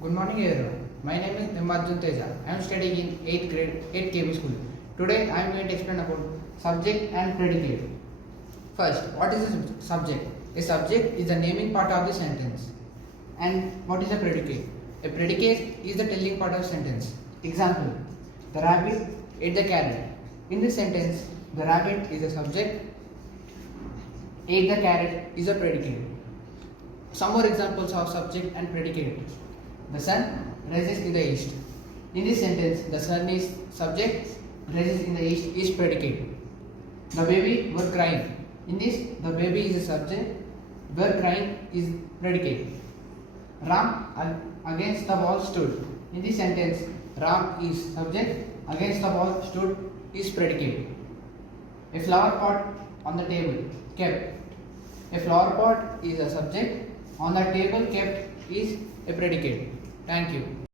Good morning everyone. My name is Nimarjun Teja. I am studying in 8th grade 8 KB school. Today I am going to explain about subject and predicate. First, what is a subject? A subject is the naming part of the sentence. And what is a predicate? A predicate is the telling part of sentence. Example: the rabbit ate the carrot. In this sentence, the rabbit is a subject, ate the carrot is a predicate. Some more examples of subject and predicate. The sun rises in the east. In this sentence, the sun is subject, rises in the east is predicate. The baby were crying. In this, the baby is a subject, were crying is predicate. Ram against the wall stood. In this sentence, Ram is subject, against the wall stood is predicate. A flower pot on the table kept. A flower pot is a subject, on the table kept is a predicate. Thank you.